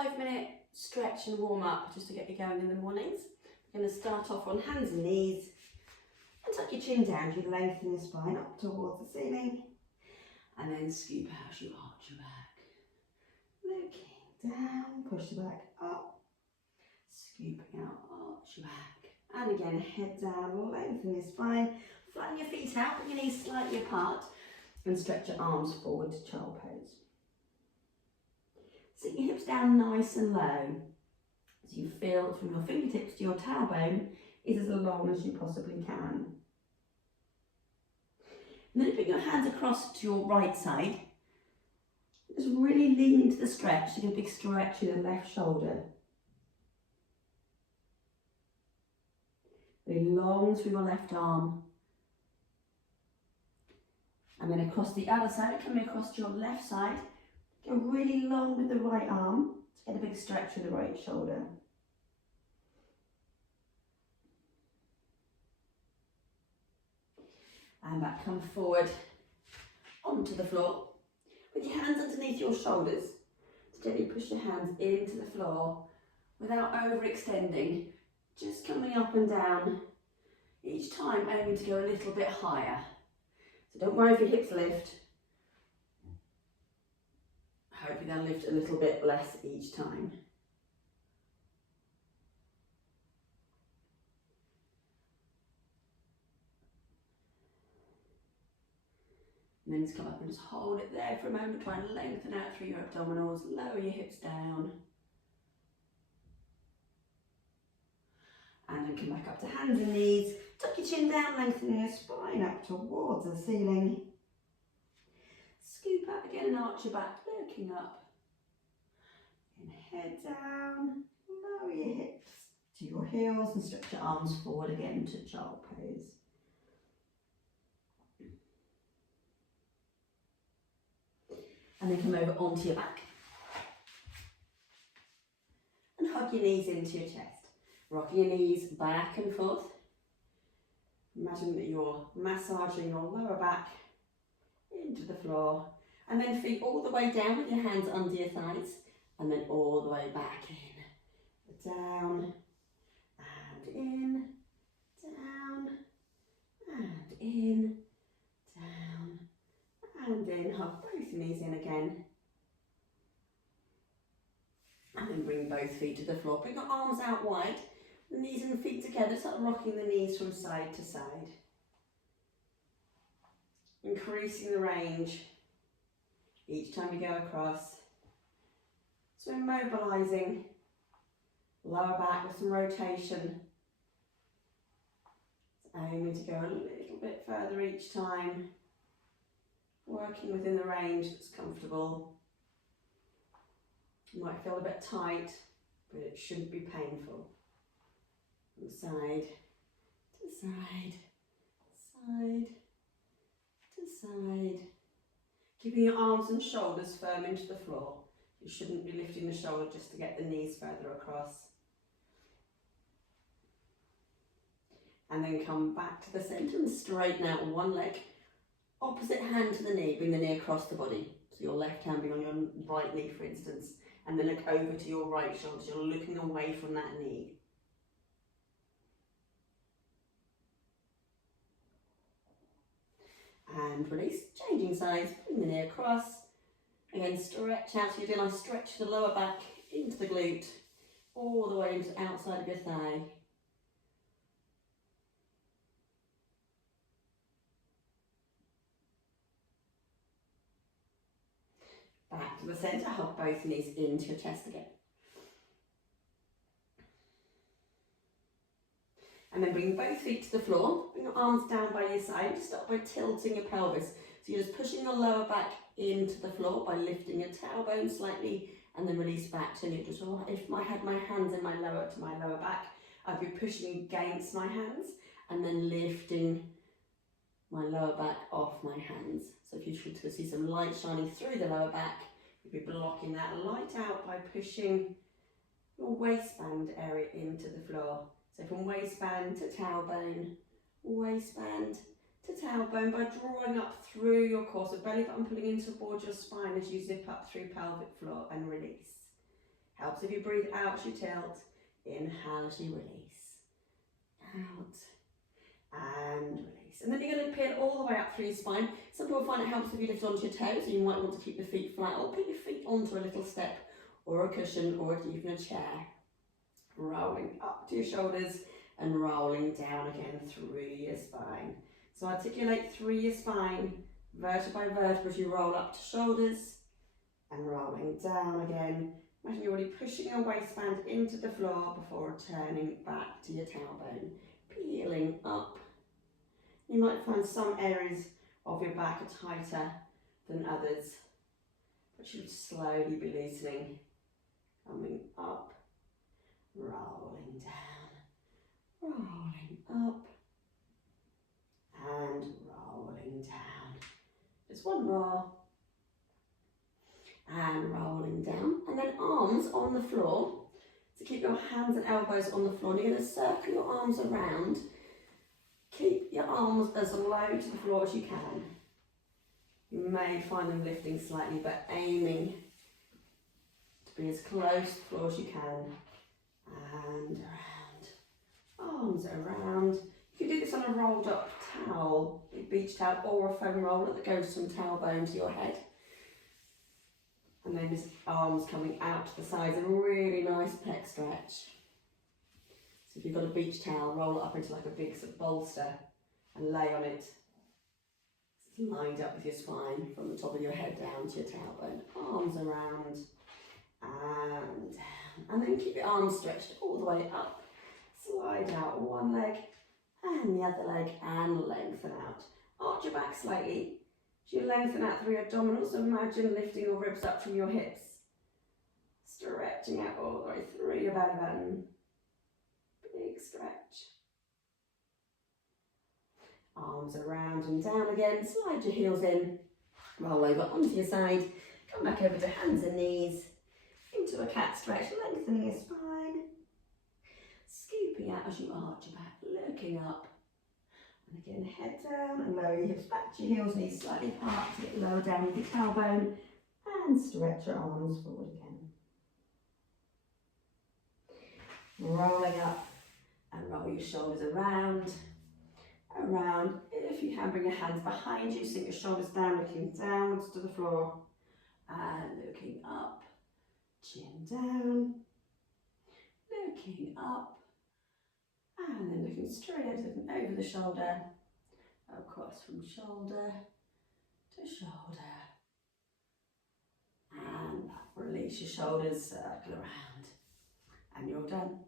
5-minute stretch and warm up just to get you going in the mornings. We're going to start off on hands and knees and tuck your chin down, you lengthen your spine up towards the ceiling, and then scoop out as you arch your back. Looking down, push your back up, scooping out, arch your back, and again head down, lengthen your spine, flatten your feet out, put your knees slightly apart, and stretch your arms forward to child pose. Sit your hips down nice and low, so you feel from your fingertips to your tailbone is as long as you possibly can. And then put your hands across to your right side. Just really lean into the stretch, so get a big stretch in the left shoulder. Really long through your left arm. And then across the other side, coming across to your left side. Go really long with the right arm to get a big stretch with the right shoulder. And back, come forward onto the floor with your hands underneath your shoulders. Gently push your hands into the floor without overextending, just coming up and down, each time aiming to go a little bit higher. So don't worry if your hips lift. Hopefully they'll lift a little bit less each time. And then just come up and just hold it there for a moment. Try and lengthen out through your abdominals. Lower your hips down. And then come back up to hands and knees. Tuck your chin down, lengthen your spine up towards the ceiling. Scoop out again and arch your back, looking up. And head down, lower your hips to your heels and stretch your arms forward again to child pose. And then come over onto your back. And hug your knees into your chest. Rocking your knees back and forth. Imagine that you're massaging your lower back into the floor, and then feet all the way down with your hands under your thighs, and then all the way back in, down and in, down and in, down and in. Hug both your knees in again, and then bring both feet to the floor. Bring your arms out wide, the knees and feet together. Start rocking the knees from side to side. Increasing the range each time you go across. So immobilising lower back with some rotation. Aiming to go a little bit further each time. Working within the range that's comfortable. You might feel a bit tight, but it shouldn't be painful. From side to side, side to side. Keeping your arms and shoulders firm into the floor. You shouldn't be lifting the shoulder just to get the knees further across. And then come back to the centre and straighten out one leg. Opposite hand to the knee, bring the knee across the body. So your left hand being on your right knee, for instance. And then look over to your right shoulder. So you're looking away from that knee. And release, changing sides, bring the knee across. Again, stretch out, so you do a nice stretch the lower back into the glute, all the way into the outside of your thigh. Back to the centre, hug both knees into your chest again. And then bring both feet to the floor, bring your arms down by your side, just start by tilting your pelvis. So you're just pushing your lower back into the floor by lifting your tailbone slightly, and then release back to neutral. So if I had my hands in my lower back, I'd be pushing against my hands and then lifting my lower back off my hands. So if you should see some light shining through the lower back, you'd be blocking that light out by pushing your waistband area into the floor. So from waistband to tailbone, waistband to tailbone, by drawing up through your core. So belly button pulling in towards your spine as you zip up through pelvic floor and release. Helps if you breathe out as you tilt. Inhale as you release. Out. And release. And then you're going to peel all the way up through your spine. Some people find it helps if you lift onto your toes, so you might want to keep your feet flat or put your feet onto a little step or a cushion or even a chair. Rolling up to your shoulders and rolling down again through your spine. So articulate through your spine, vertebra by vertebra as you roll up to shoulders and rolling down again. Imagine you're already pushing your waistband into the floor before turning back to your tailbone. Peeling up. You might find some areas of your back are tighter than others, but you slowly be loosening. Coming up, rolling down, rolling up, and rolling down. Just one more. And rolling down. And then arms on the floor. So keep your hands and elbows on the floor. And you're going to circle your arms around. Keep your arms as low to the floor as you can. You may find them lifting slightly, but aiming to be as close to the floor as you can. And around. Arms around. You can do this on a rolled up towel, a beach towel, or a foam roller that goes from tailbone to your head. And then just arms coming out to the sides, a really nice pec stretch. So if you've got a beach towel, roll it up into like a big sort of bolster and lay on it. It's lined up with your spine from the top of your head down to your tailbone. Arms around and down. And then keep your arms stretched all the way up. Slide out one leg and the other leg and lengthen out. Arch your back slightly. As you lengthen out through your abdominals, imagine lifting your ribs up from your hips. Stretching out all the way through your belly button. Big stretch. Arms around and down again. Slide your heels in. Roll over onto your side. Come back over to hands and knees. Into a cat stretch, lengthening your spine. Scooping out as you arch your back, looking up. And again, head down and lower your hips back to your heels, knees slightly apart to get lower down with your tailbone. And stretch your arms forward again. Rolling up and roll your shoulders around. Around. If you can, bring your hands behind you, sink your shoulders down, looking downwards to the floor. And looking up. Chin down. Looking up. And then looking straight ahead, looking over the shoulder, across from shoulder to shoulder. And release your shoulders, circle around. And you're done.